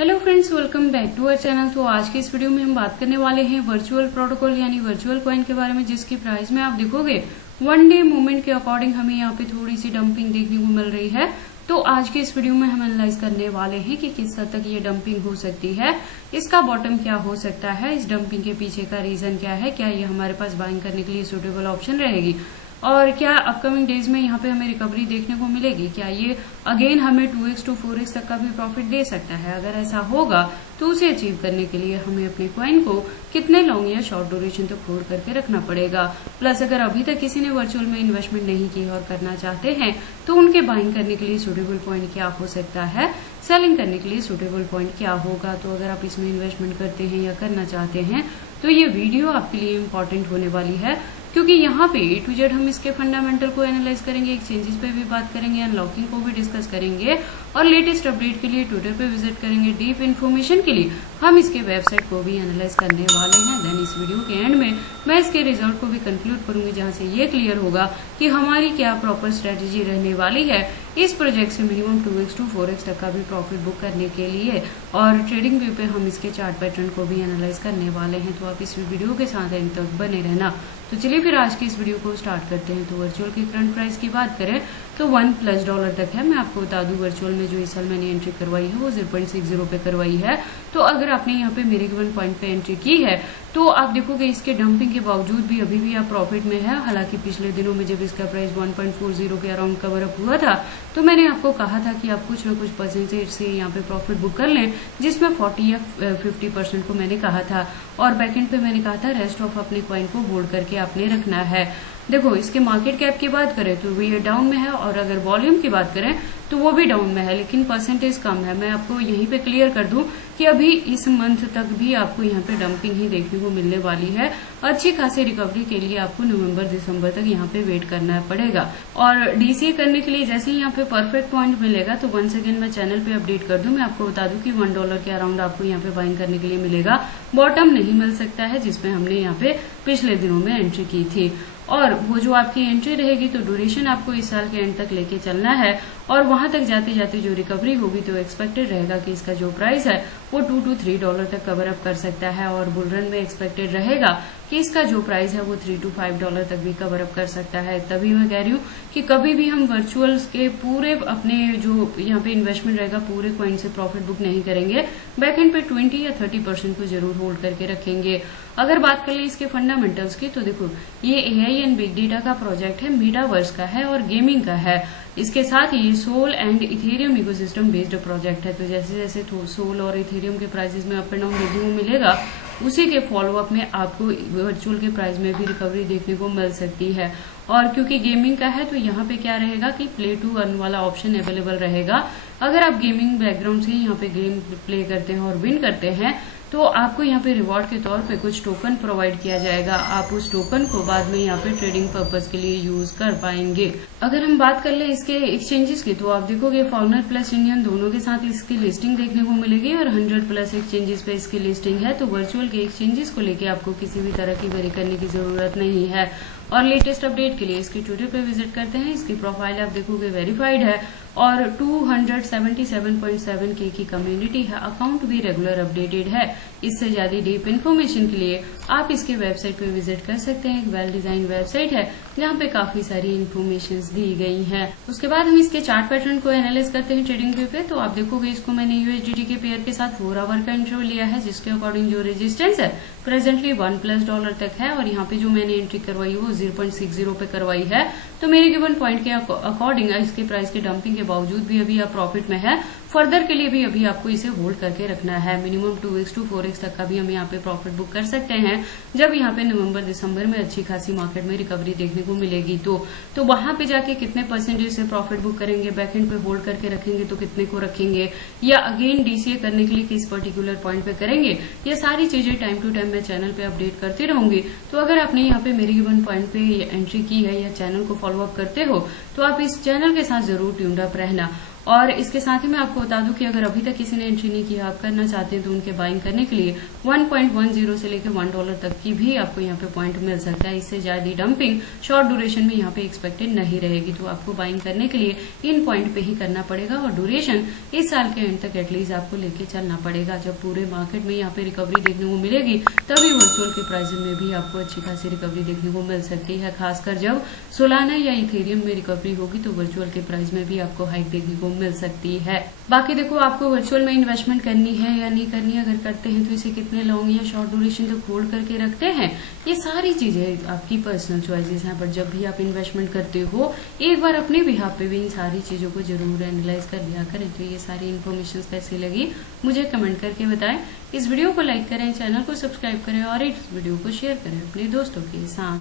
Hello friends, welcome back to our channel. तो आज की इस वीडियो में हम बात करने वाले हैं वर्चुअल प्रोटोकॉल यानी वर्चुअल कॉइन के बारे में, जिसकी प्राइस में आप देखोगे वन डे मूवमेंट के अकॉर्डिंग हमें यहाँ पे थोड़ी सी डंपिंग देखने को मिल रही है। तो आज के इस वीडियो में हम एनालाइज करने वाले हैं कि किस हद तक ये डंपिंग हो सकती है, इसका बॉटम क्या हो सकता है, इस डंपिंग के पीछे का रीजन क्या है, क्या ये हमारे पास बाइंग करने के लिए सुटेबल ऑप्शन रहेगी और क्या अपकमिंग डेज में यहाँ पे हमें रिकवरी देखने को मिलेगी, क्या ये अगेन हमें 2x to 4x तक का भी प्रॉफिट दे सकता है। अगर ऐसा होगा तो उसे अचीव करने के लिए हमें अपने कॉइन को कितने लॉन्ग या शॉर्ट ड्यूरेशन तक होल्ड करके रखना पड़ेगा। प्लस अगर अभी तक किसी ने वर्चुअल में इन्वेस्टमेंट नहीं की और करना चाहते हैं तो उनके बाइंग करने के लिए सुटेबल पॉइंट क्या हो सकता है, सेलिंग करने के लिए सुटेबल पॉइंट क्या होगा। तो अगर आप इसमें इन्वेस्टमेंट करते हैं या करना चाहते हैं तो ये वीडियो आपके लिए इम्पोर्टेंट होने वाली है, क्योंकि यहाँ पे A to Z हम इसके फंडामेंटल को एनालाइज करेंगे, एक्सचेंजेस पे भी बात करेंगे, अनलॉकिंग को भी डिस्कस करेंगे और लेटेस्ट अपडेट के लिए ट्विटर पे विजिट करेंगे। डीप इन्फॉर्मेशन के लिए हम इसके वेबसाइट को भी एनालाइज करने वाले हैं। देन इस वीडियो के एंड में मैं इसके रिजल्ट को भी कंक्लूड करूंगी, जहां से ये क्लियर होगा कि हमारी क्या प्रॉपर स्ट्रेटेजी रहने वाली है इस प्रोजेक्ट से मिनिमम 2x to 4x तक का भी प्रॉफिट बुक करने के लिए। और ट्रेडिंग व्यू पे हम इसके चार्ट पैटर्न को भी एनालाइज करने वाले हैं। तो आप इस वीडियो के साथ एंड तक बने रहना। तो चलिए फिर आज की इस वीडियो को स्टार्ट करते हैं। तो वर्चुअल की करंट प्राइस की बात करें तो $1+ तक है। मैं आपको बता दूं वर्चुअल में जो इस साल मैंने एंट्री करवाई है वो 0.60 पे करवाई है। तो अगर आपने यहाँ पे मेरे गिवन पॉइंट पे एंट्री की है तो आप देखोगे इसके डंपिंग के बावजूद भी अभी भी आप प्रॉफिट में है। हालांकि पिछले दिनों में जब इसका प्राइस 1.40 के अराउंड कवर अप हुआ था तो मैंने आपको कहा था कि आप कुछ न कुछ परसेंटेज से यहाँ पे प्रॉफिट बुक कर लें, जिसमें 40 या 50% को मैंने कहा था और बैकेंड पे मैंने कहा था रेस्ट ऑफ अपने कॉइन को होल्ड करके आपने रखना है। देखो इसके मार्केट कैप की बात करें तो वो ये डाउन में है और अगर वॉल्यूम की बात करें तो वो भी डाउन में है, लेकिन परसेंटेज कम है। मैं आपको यहीं पे क्लियर कर दूं कि अभी इस मंथ तक भी आपको यहाँ पे डंपिंग ही देखने को मिलने वाली है। अच्छी खासी रिकवरी के लिए आपको नवंबर दिसंबर तक यहाँ पे वेट करना पड़ेगा और डीसीए करने के लिए जैसे ही यहाँ पे परफेक्ट पॉइंट मिलेगा तो वंस अगेन मैं चैनल पे अपडेट कर दूं। मैं आपको बता दूं कि $1 के अराउंड आपको यहाँ पे बाइंग करने के लिए मिलेगा। बॉटम नहीं मिल सकता है जिसमें हमने यहाँ पे पिछले दिनों में एंट्री की थी और वो जो आपकी एंट्री रहेगी तो ड्यूरेशन आपको इस साल के एंड तक लेके चलना है और वहां तक जाते जाते जो रिकवरी होगी तो एक्सपेक्टेड रहेगा कि इसका जो प्राइस है वो $2 to 3 तक कवर अप कर सकता है और बुलरन में एक्सपेक्टेड रहेगा कि इसका जो प्राइस है वो $3 to 5 तक भी कवर अप कर सकता है। तभी मैं कह रही हूँ कि कभी भी हम वर्चुअल्स के पूरे अपने जो यहाँ पे इन्वेस्टमेंट रहेगा पूरे कॉइन से प्रॉफिट बुक नहीं करेंगे, बैकएंड पे 20 या 30% को जरूर होल्ड करके रखेंगे। अगर बात कर ले इसके फंडामेंटल्स की तो देखो ये AI एंड बिग डेटा का प्रोजेक्ट है, मेटावर्स का है और गेमिंग का है। इसके साथ ही Sol and Ethereum ecosystem based project है। तो जैसे जैसे सोल और इथेरियम के प्राइसेस में अप एंड डाउन देखने को मिलेगा, उसी के फॉलोअप में आपको वर्चुअल के प्राइस में भी रिकवरी देखने को मिल सकती है। और क्योंकि गेमिंग का है तो यहाँ पे क्या रहेगा कि प्ले टू अर्न वाला ऑप्शन अवेलेबल रहेगा। अगर आप गेमिंग बैकग्राउंड से यहाँ पे गेम प्ले करते हैं और विन करते हैं तो आपको यहाँ पे रिवॉर्ड के तौर पे कुछ टोकन प्रोवाइड किया जाएगा। आप उस टोकन को बाद में यहाँ पे ट्रेडिंग पर्पस के लिए यूज कर पाएंगे। अगर हम बात कर ले इसके एक्सचेंजेस की तो आप देखोगे फॉरेनर प्लस इंडियन दोनों के साथ इसकी लिस्टिंग देखने को मिलेगी और 100+ एक्सचेंजेस पे इसकी लिस्टिंग है। तो वर्चुअल के एक्सचेंजेस को लेके आपको किसी भी तरह की वरी करने की जरूरत नहीं है। और लेटेस्ट अपडेट के लिए इसके ट्विटर पे विजिट करते हैं। इसकी प्रोफाइल आप देखोगे वेरीफाइड है और 277.7K की कम्युनिटी है। अकाउंट भी रेगुलर अपडेटेड है। इससे ज्यादा डीप इन्फॉर्मेशन के लिए आप इसके वेबसाइट पे विजिट कर सकते हैं। एक वेल डिजाइन वेबसाइट है जहाँ पे काफी सारी इन्फॉर्मेशन दी गई है। उसके बाद हम इसके चार्ट पैटर्न को एनालाइज करते हैं ट्रेडिंग व्यू पे। तो आप देखोगे इसको मैंने USDT के पेयर के साथ 4 आवर का इंटरवल लिया है, जिसके अकॉर्डिंग जो रेजिस्टेंस है प्रेजेंटली $1+ तक है और यहाँ पे जो मैंने एंट्री करवाई वो 0.60 पे करवाई है। तो मेरे गिवन पॉइंट के अकॉर्डिंग इसके प्राइस के डंपिंग के बावजूद भी अभी आप प्रॉफिट में है। फर्दर के लिए भी अभी आपको इसे होल्ड करके रखना है। मिनिमम 2x to 4x तक का भी हम यहाँ पे प्रॉफिट बुक कर सकते हैं जब यहाँ पे नवंबर दिसंबर में अच्छी खासी मार्केट में रिकवरी देखने को मिलेगी। तो वहां पे जाके कितने परसेंटेज से प्रॉफिट बुक करेंगे, बैकएंड पे होल्ड करके रखेंगे तो कितने को रखेंगे, या अगेन डीसीए करने के लिए किस पर्टिकुलर पॉइंट पे करेंगे, ये सारी चीजें टाइम टू टाइम मैं चैनल पे अपडेट करती रहूंगी। तो अगर आपने यहाँ पे मेरे गिवन पॉइंट पे एंट्री की है या चैनल को फॉलोअप करते हो तो आप इस चैनल के साथ जरूर ट्यून्ड अप रहना। और इसके साथ ही मैं आपको बता दूं कि अगर अभी तक किसी ने एंट्री नहीं किया, आप करना चाहते हैं तो उनके बाइंग करने के लिए 1.10 से लेकर $1 तक की भी आपको यहाँ पे पॉइंट मिल सकता है। इससे ज्यादा डंपिंग शॉर्ट ड्यूरेशन में यहाँ पे एक्सपेक्टेड नहीं रहेगी, तो आपको बाइंग करने के लिए इन पॉइंट पे ही करना पड़ेगा और ड्यूरेशन इस साल के एंड तक एटलीस्ट आपको लेके चलना पड़ेगा। जब पूरे मार्केट में यहाँ पे रिकवरी देखने को मिलेगी तभी वर्चुअल के प्राइस में भी आपको अच्छी खासी रिकवरी देखने को मिल सकती है। खासकर जब सोलाना या इथेरियम में रिकवरी होगी तो वर्चुअल के प्राइस में भी आपको हाइक देखने को मिल सकती है। बाकी देखो, आपको वर्चुअल में इन्वेस्टमेंट करनी है या नहीं करनी है, अगर करते हैं तो इसे कितने लॉन्ग या शॉर्ट ड्यूरेशन तक होल्ड करके रखते हैं, ये सारी चीजें आपकी पर्सनल चॉइसेस हैं। पर जब भी आप इन्वेस्टमेंट करते हो एक बार अपने बिहाफ पे भी इन सारी चीजों को जरूर एनालाइज कर लिया करें। तो ये सारी इन्फॉर्मेशन कैसी लगी मुझे कमेंट करके बताएं। इस वीडियो को लाइक करें, चैनल को सब्सक्राइब करें और इस वीडियो को शेयर करें अपने दोस्तों के साथ।